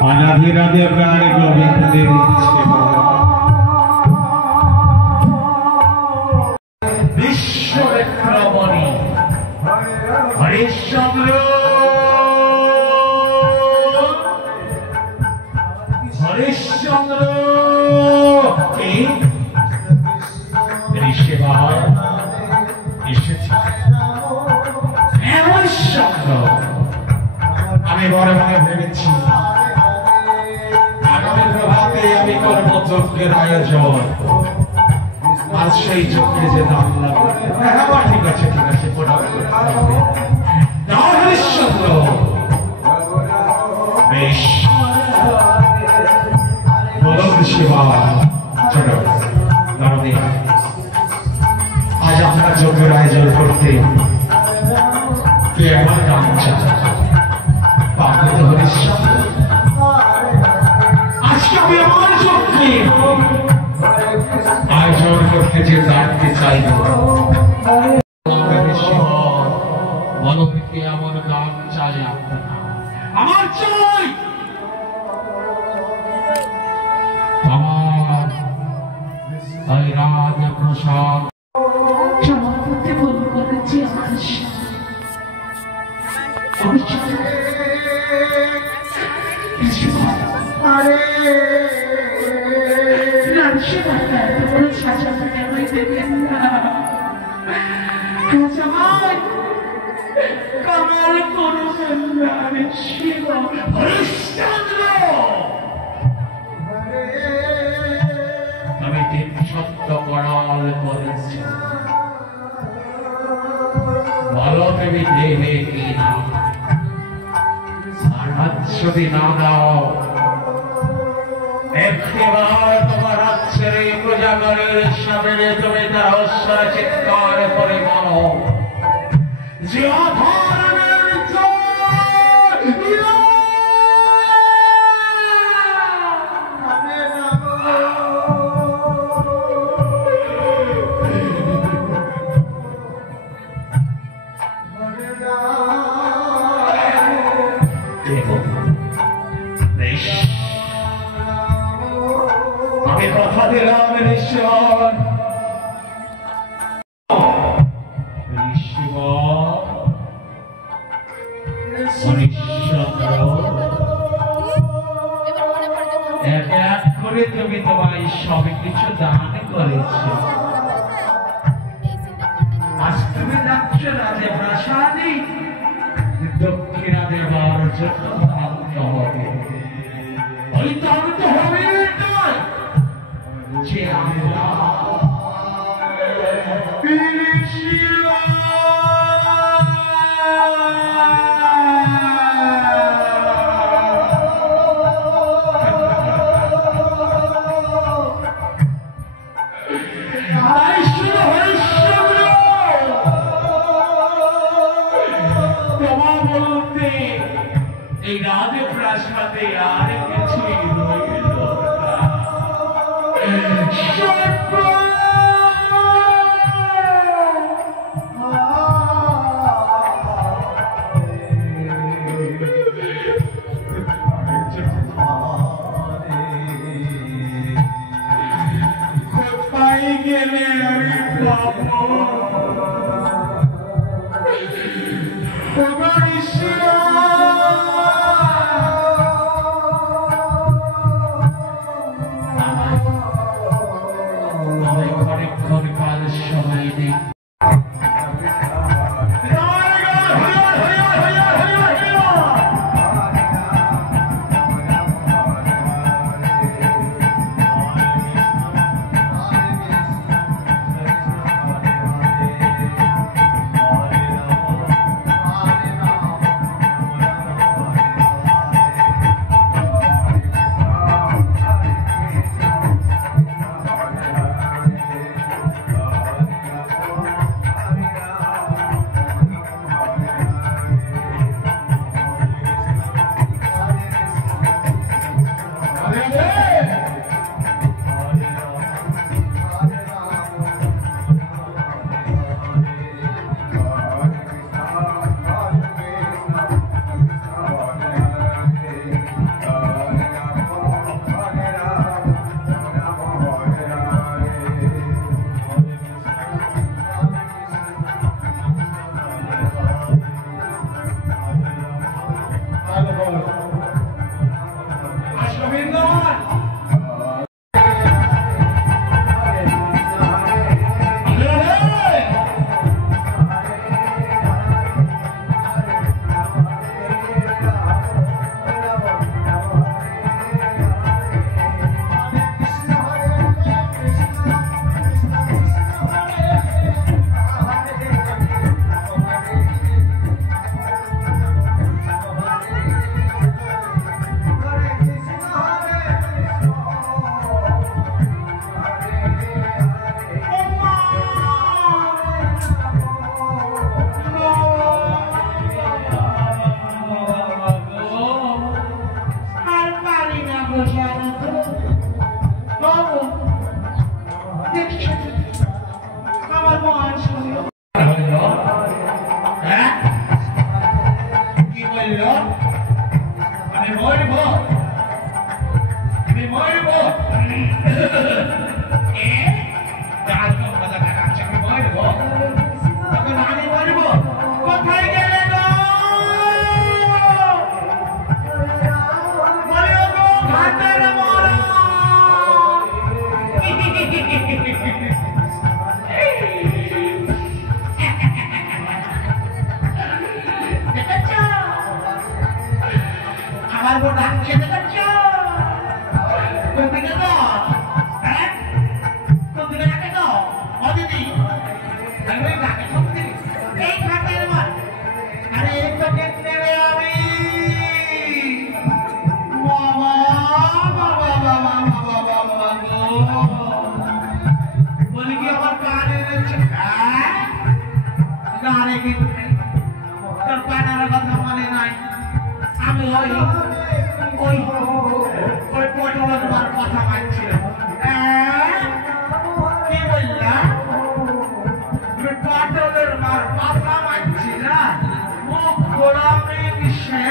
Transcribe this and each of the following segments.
अनाधि राधे प्राण गोविंद देव विश्वरमणि हरिश्चंद्र हरिश्चंद्र ऋषिवार আমি বড় মনে ভেবেছি আগামী প্রভাতে আমি করব যজ্ঞের আয়োজন আজ সেই যজ্ঞে যে নাম হ্যাঁ ঠিক আছে হরিশ্চন্দ্র বেশ বলো শিবা ছোট নারদে আজ আমরা যজ্ঞের আয়োজন করতে কে আমার নাম চায় আজকে আমি আমার যজ্ঞে আয়োজন করতে যে জানতে চাইব বলকে আমার নাম চাই আমার চাই আমার রাজ প্রসাদ সমাপতি বল করেছি আমার আমি দিন সত্য করাল করেছি ভালো দেবী দেবে কি না যদি না দাও একবার তোমার রাজ্যের প্রজাগণের সামনে তুমি তার অশ্বর চিৎকার করে বলো যে আমি কথা দিলাম ঋষণ এক করে তুমি তোমায় সব কিছু দান করেছো আজ তুমি যাচ্ছ রাজে প্রাসাদে দক্ষিণা দেবার জন্য হবে ওই দানটা হবে যে আল্লাহ এই রাজে প্রাসাদে আর কিছুই রইল কোথায় গেলে আমি আমার মন শুনলো কি বলল আমি মরব আমি মরব আমি মরব কোথায় গেলে গো মরব ঘাটের মরা আমার বোন রাখছে দেখছ কোনদিকে তো হ্যাঁ কোনদিকে রাখে তো ও দিদি আমি ওই রাখে সত্যি এই ঘাটের মা আরে এই তো দেখতে আমি বাবা বাবা বাবা বাবা বাবা বলি কি আমার কানে রয়েছে হ্যাঁ কানে কিন্তু তোর কানের কথা মনে নাই আমি ওই পটলের মার কথা মানছিলাম কি বললাম পটলের মার কথা মানছিলাম মুখ গোলামি মিশে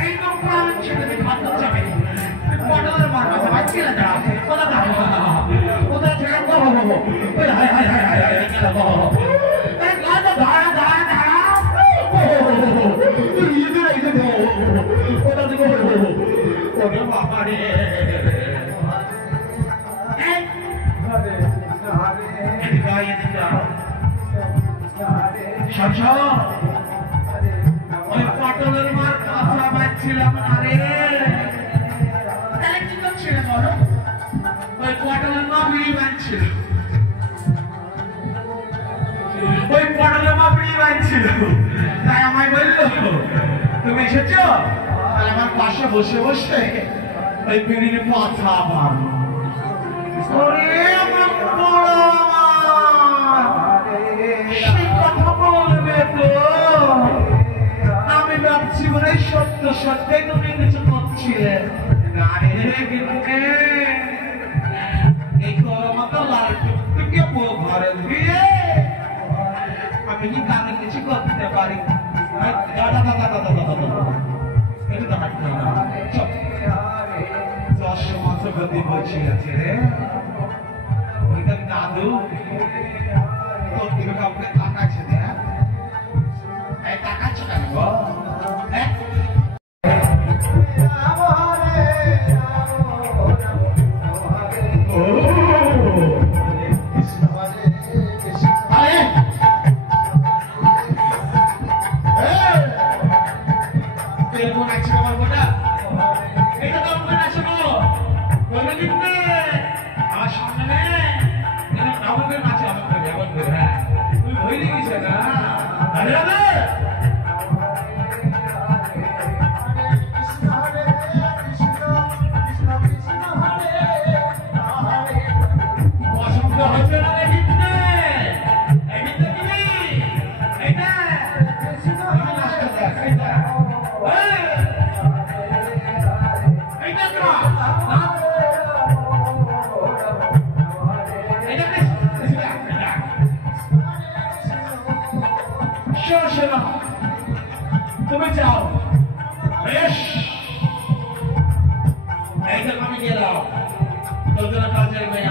এই মুখ ছেলে যাবে পটলের মার কথা মানছিলাম না ওদের ছেলে ওই পটলের মার কথা মানছিলাম না রে তাহলে কি করছিল বলো ওই পটলের মা বিড়ি বাঁধছিল ওই পটলের মা বিড়ি বাঁধছিল তাই আমায় বললো তুমি এসেছো তাহলে আমার পাশে বসে বসে ওই বিড়ির কথা মারো সেই কথা বলবে তো আমি ভাবছি মনে সত্য সত্যই তুমি কিছু করছিলে এই মতো লাল টুকটুকে ঘরে ধুয়ে আমি কি কানে কিছু করতে পারি দাদা দাদা দাদা দাদা একটু দশ মাস গতি বলছিলেছে রে ওইটা দাদু তোর দিকে কাউকে তাকাচ্ছে দেখ এই তাকাচ্ছে কেন গো তুমি যাও বেশ এই তো আমি গেলাম তোর কাজের মেয়ে